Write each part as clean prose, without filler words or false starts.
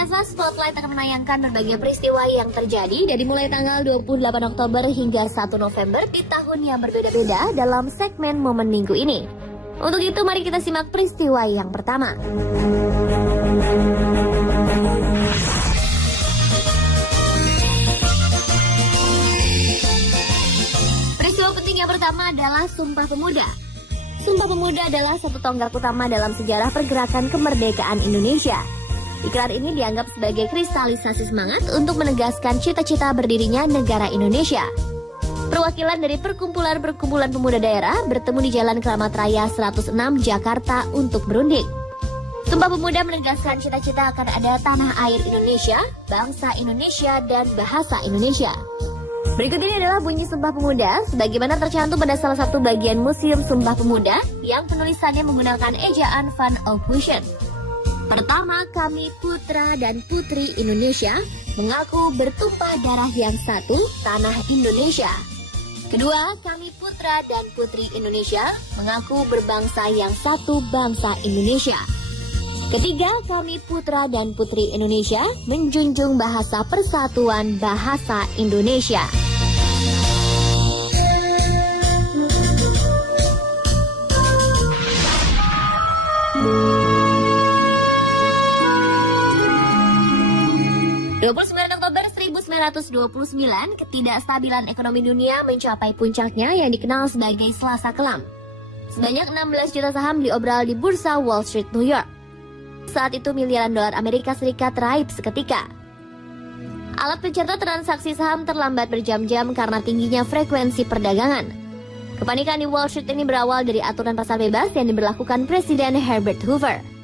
biasa, Spotlight akan menayangkan berbagai peristiwa yang terjadi dari mulai tanggal 28 Oktober hingga 1 November di tahun yang berbeda-beda dalam segmen Momen Minggu ini. Untuk itu, mari kita simak peristiwa yang pertama. Peristiwa penting yang pertama adalah Sumpah Pemuda. Sumpah Pemuda adalah satu tonggak utama dalam sejarah pergerakan kemerdekaan Indonesia. Ikrar ini dianggap sebagai kristalisasi semangat untuk menegaskan cita-cita berdirinya negara Indonesia. Perwakilan dari perkumpulan-perkumpulan pemuda daerah bertemu di Jalan Kramat Raya 106 Jakarta untuk berunding. Sumpah Pemuda menegaskan cita-cita akan ada tanah air Indonesia, bangsa Indonesia, dan bahasa Indonesia. Berikut ini adalah bunyi Sumpah Pemuda, sebagaimana tercantum pada salah satu bagian Museum Sumpah Pemuda yang penulisannya menggunakan ejaan Van Ophusen. Pertama, kami putra dan putri Indonesia mengaku bertumpah darah yang satu, tanah Indonesia. Kedua, kami putra dan putri Indonesia mengaku berbangsa yang satu, bangsa Indonesia. Ketiga, kami putra dan putri Indonesia menjunjung bahasa persatuan bahasa Indonesia. Oktober 1929, ketidakstabilan ekonomi dunia mencapai puncaknya yang dikenal sebagai Selasa Kelam. Sebanyak 16 juta saham diobral di bursa Wall Street, New York. Saat itu miliaran dolar Amerika Serikat raib seketika. Alat pencatat transaksi saham terlambat berjam-jam karena tingginya frekuensi perdagangan. Kepanikan di Wall Street ini berawal dari aturan pasar bebas yang diberlakukan Presiden Herbert Hoover.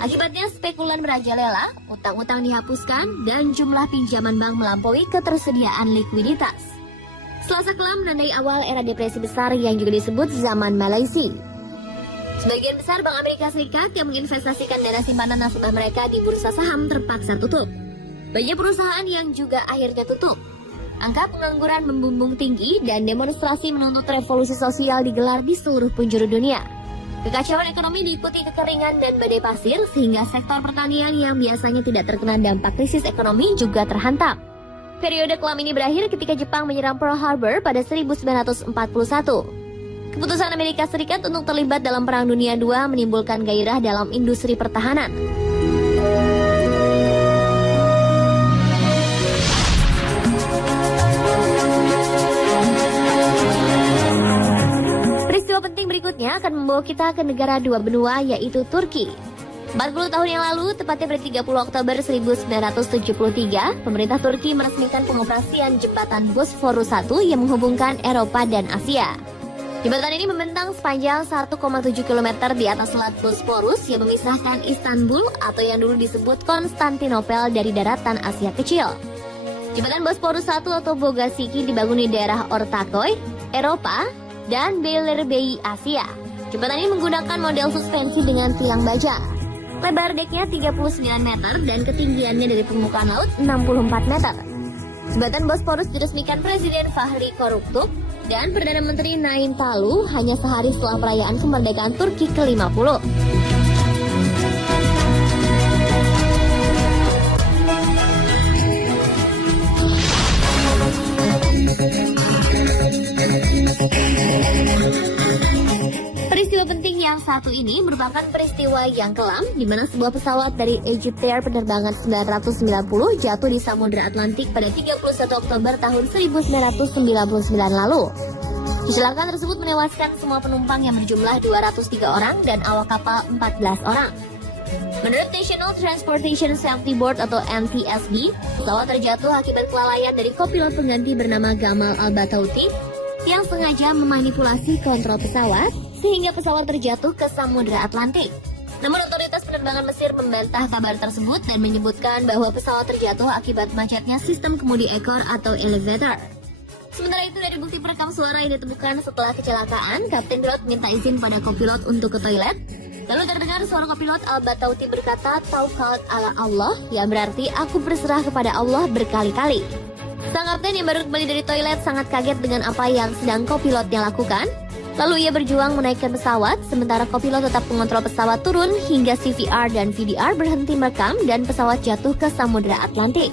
Akibatnya spekulan merajalela, utang-utang dihapuskan, dan jumlah pinjaman bank melampaui ketersediaan likuiditas. Selasa Kelam menandai awal era depresi besar yang juga disebut zaman Malaysia. Sebagian besar Bank Amerika Serikat yang menginvestasikan dana simpanan nasabah mereka di bursa saham terpaksa tutup. Banyak perusahaan yang juga akhirnya tutup. Angka pengangguran membumbung tinggi dan demonstrasi menuntut revolusi sosial digelar di seluruh penjuru dunia. Kekacauan ekonomi diikuti kekeringan dan badai pasir sehingga sektor pertanian yang biasanya tidak terkena dampak krisis ekonomi juga terhantam. Periode kelam ini berakhir ketika Jepang menyerang Pearl Harbor pada 1941. Keputusan Amerika Serikat untuk terlibat dalam Perang Dunia II menimbulkan gairah dalam industri pertahanan. Peristiwa penting berikutnya akan membawa kita ke negara dua benua, yaitu Turki. 40 tahun yang lalu, tepatnya pada 30 Oktober 1973, pemerintah Turki meresmikan pengoperasian jembatan Bosphorus 1 yang menghubungkan Eropa dan Asia. Jembatan ini membentang sepanjang 1,7 km di atas Selat Bosporus yang memisahkan Istanbul atau yang dulu disebut Konstantinopel dari daratan Asia Kecil. Jembatan Bosporus 1 atau Bogasiki dibangun di daerah Ortaköy, Eropa, dan Beylerbeyi, Asia. Jembatan ini menggunakan model suspensi dengan tiang baja. Lebar deknya 39 meter dan ketinggiannya dari permukaan laut 64 meter. Jembatan Bosporus diresmikan Presiden Fahri Koruktuk dan Perdana Menteri Naim Talu hanya sehari setelah perayaan kemerdekaan Turki ke-50. Peristiwa penting yang satu ini merupakan peristiwa yang kelam di mana sebuah pesawat dari Egyptair penerbangan 990 jatuh di Samudra Atlantik pada 31 Oktober tahun 1999 lalu. Kecelakaan tersebut menewaskan semua penumpang yang berjumlah 203 orang dan awak kapal 14 orang. Menurut National Transportation Safety Board atau NTSB, pesawat terjatuh akibat kelalaian dari kopilot pengganti bernama Gamal Al-Batouti yang sengaja memanipulasi kontrol pesawat sehingga pesawat terjatuh ke Samudra Atlantik. Namun otoritas penerbangan Mesir membantah kabar tersebut dan menyebutkan bahwa pesawat terjatuh akibat macetnya sistem kemudi ekor atau elevator. Sementara itu, dari bukti perekam suara yang ditemukan setelah kecelakaan, Kapten pilot minta izin pada kopilot untuk ke toilet. Lalu terdengar suara kopilot Al-Batouti berkata, "Tawakkal ala Allah," yang berarti aku berserah kepada Allah berkali-kali. Sang kapten yang baru kembali dari toilet sangat kaget dengan apa yang sedang kopilotnya lakukan. Lalu ia berjuang menaikkan pesawat, sementara kopilot tetap mengontrol pesawat turun hingga CVR dan VDR berhenti merekam dan pesawat jatuh ke Samudra Atlantik.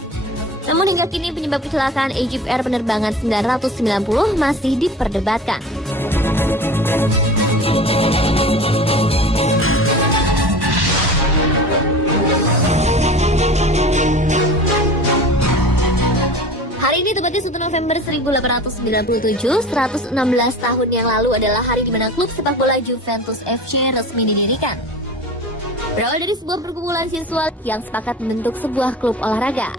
Namun hingga kini penyebab kecelakaan Egypt Air penerbangan 990 masih diperdebatkan. Hari ini tepatnya 1 November 1897, 116 tahun yang lalu adalah hari di mana klub sepak bola Juventus FC resmi didirikan. Berawal dari sebuah perkumpulan siswa yang sepakat membentuk sebuah klub olahraga.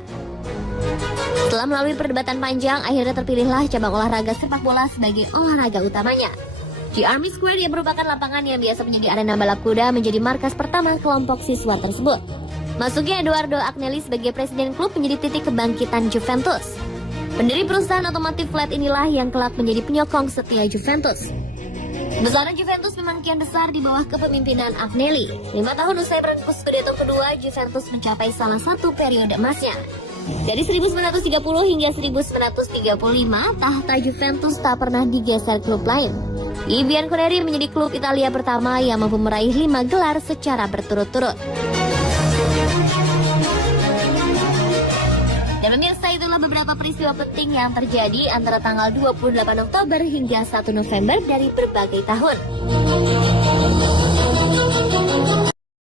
Setelah melalui perdebatan panjang, akhirnya terpilihlah cabang olahraga sepak bola sebagai olahraga utamanya. Di Army Square yang merupakan lapangan yang biasa menjadi arena balap kuda menjadi markas pertama kelompok siswa tersebut. Masuknya Edoardo Agnelli sebagai presiden klub menjadi titik kebangkitan Juventus. Pendiri perusahaan otomotif Fiat inilah yang kelak menjadi penyokong setia Juventus. Besaran Juventus memang kian besar di bawah kepemimpinan Agnelli. 5 tahun usai perengkus Scudetto kedua, Juventus mencapai salah satu periode emasnya. Dari 1930 hingga 1935, tahta Juventus tak pernah digeser klub lain. I Bianconeri menjadi klub Italia pertama yang mampu meraih 5 gelar secara berturut-turut. Dan pemirsa, itulah beberapa peristiwa penting yang terjadi antara tanggal 28 Oktober hingga 1 November dari berbagai tahun.